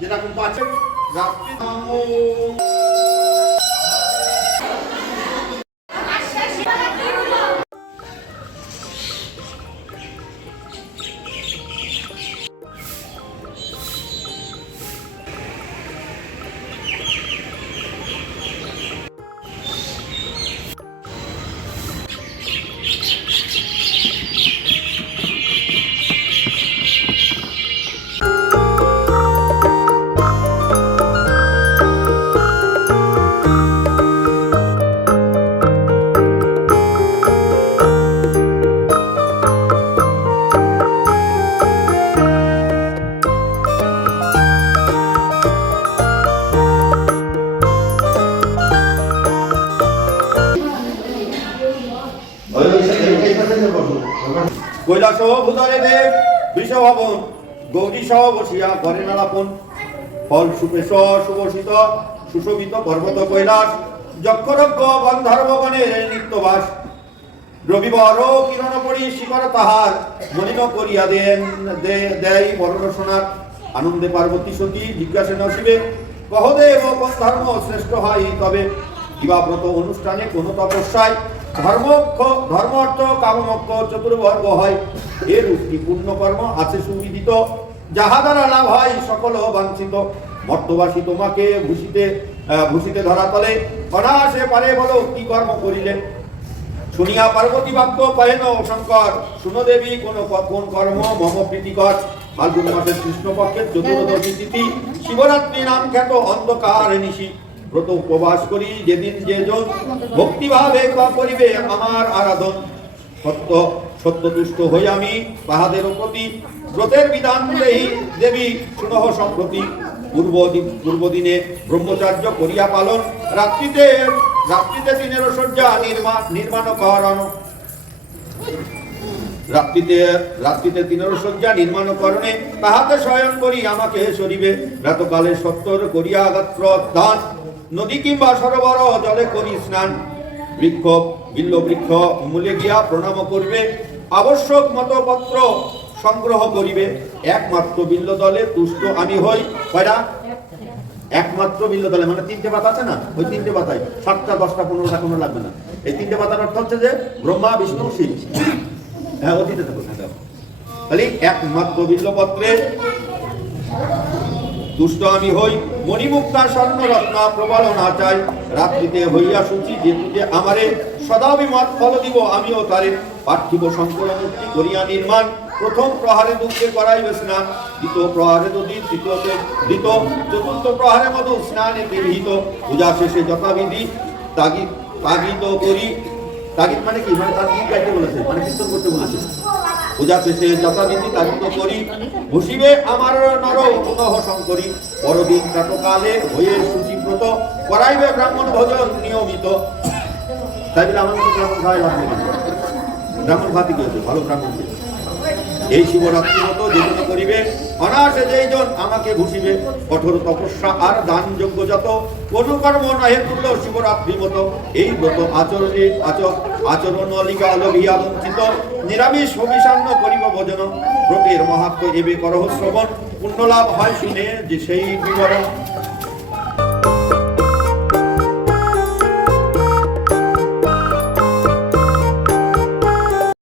যেরকম পাচ্ছে রাত্রি কৈলাস ভূতলে দেব বিষভবন গৌরী সহ বসিয়া করে নালাপন ফল সুপেশ সুবসিত সুশোভিত পর্বত কৈলাস যক্ষরজ্ঞ গন্ধর্বগণের নিত্যবাস রবিবার কিরণ পরি শিখর তাহার মলিন করিয়া দেয় বরণ সোনার আনন্দে পার্বতী সতী জিজ্ঞাসেন শিবে কহদেব কোন ধর্ম শ্রেষ্ঠ হয় তবে দিবাব্রত অনুষ্ঠানে কোন তপস্যায় ধর্ম অর্থ কামমোক্ষ চতুর্বর্গ হয় এর উক্তি পূর্ণ কর্ম আছে সুবিদিত যাহা দ্বারা লাভ হয় সকল বাঞ্ছিত মর্তবাসী তোমাকে ভূষিতে ধরাতলে অনায়াসে পারে বলো কি কর্ম করিলেন শুনিয়া পার্বতী বাক্য কহেন শঙ্কর শুনো দেবী কোন কর্ম মম প্রীতিকর ফাল্গুন মাসের কৃষ্ণপক্ষের চতুর্দশী তিথি শিবরাত্রি নাম খ্যাত অন্ধকার নিশি ব্রত উপবাস করি যেদিন যেজন ভক্তিভাবে করিবে আমার আরাধন সত্যতুষ্ট হই আমি তাহাদের প্রতি ব্রতের বিধান দেবী শুনহ সম্প্রতি পূর্বদিনে ব্রহ্মচার্য করিয়া পালন রাত্রিতে দিনের শয্যা নির্মাণ করণ রাত্রিতে তিনের শয্যা নির্মাণ করণে তাহাতে শয়ন করি আমাকে সরিবে রাতকালে সত্তর করিয়া গাত্র দান নদী কিংবা সরোবর জলে করি স্নান বিল্ল বৃক্ষ মূলে গিয়া প্রণাম করিবে আবশ্যক মতপত্র সংগ্রহ করিবে একমাত্র বিল্ল দলে তুষ্ট আমি হই কয়টা একমাত্র বিল্ল দলে মানে তিনটে পাতা আছে না ওই তিনটে পাতায় 7টা 10টা 15টা কোনো লাগবে না এই তিনটে পাতার অর্থ হচ্ছে যে ব্রহ্মা বিষ্ণু শিব হ্যাঁ অতীতে থাকো খালি একমাত্র বিল্লপত্রে তুষ্ট আমি হই মণিমুক্তা স্বর্ণ রত্ন প্রবলনা চাই রাত্রিতে হইয়া সূচি যে আমারে সদাবিমত ফল দিব আমিও তারে পার্থিব শঙ্কর মূর্তি করিয়া নির্মাণ প্রথম প্রহারে দুঃখে করাইবে স্নান দ্বিতীয় প্রহারে নদী তৃতীয়তে ধৃত চতুর্থ প্রহারে মধু স্নানে বিহিত পূজা শেষে যথাবিধি তাগিদ করি তাগিদ মানে কি মানে তাগিদ গাইতে বলেছে মানে কীর্তন করতে বলেছে পূজা শেষে যথাবিধি তাগিদ করি বসিবে আমার নর পুনঃ শঙ্করী পরদিন প্রাতকালে হয়ে সূচিব্রত করাইবে ব্রাহ্মণ ভোজন নিয়মিত তাই বলে আমার মতো ব্রাহ্মণ খাওয়াই লাগবে ব্রাহ্মণ ভাতি কি হচ্ছে ভালো ব্রাহ্মণ এই শিবরাত্রি মতো যেগুলো করিবে অনায়াসে যেইজন আমাকে ভূষিবে কঠোর তপস্যা আর দান যোগ্য যত কোন কর্ম নহে তুল্য শিবরাত্রি মতো এই ব্রত আচরণ অলিকা অলভিয়া বঞ্চিত নিরামিষ অভিসান্ন করিব ভোজন ব্রতের মহাত্ম এবে করহ শ্রবণ পুণ্য লাভ হয় শুনে যে সেই বিবরণ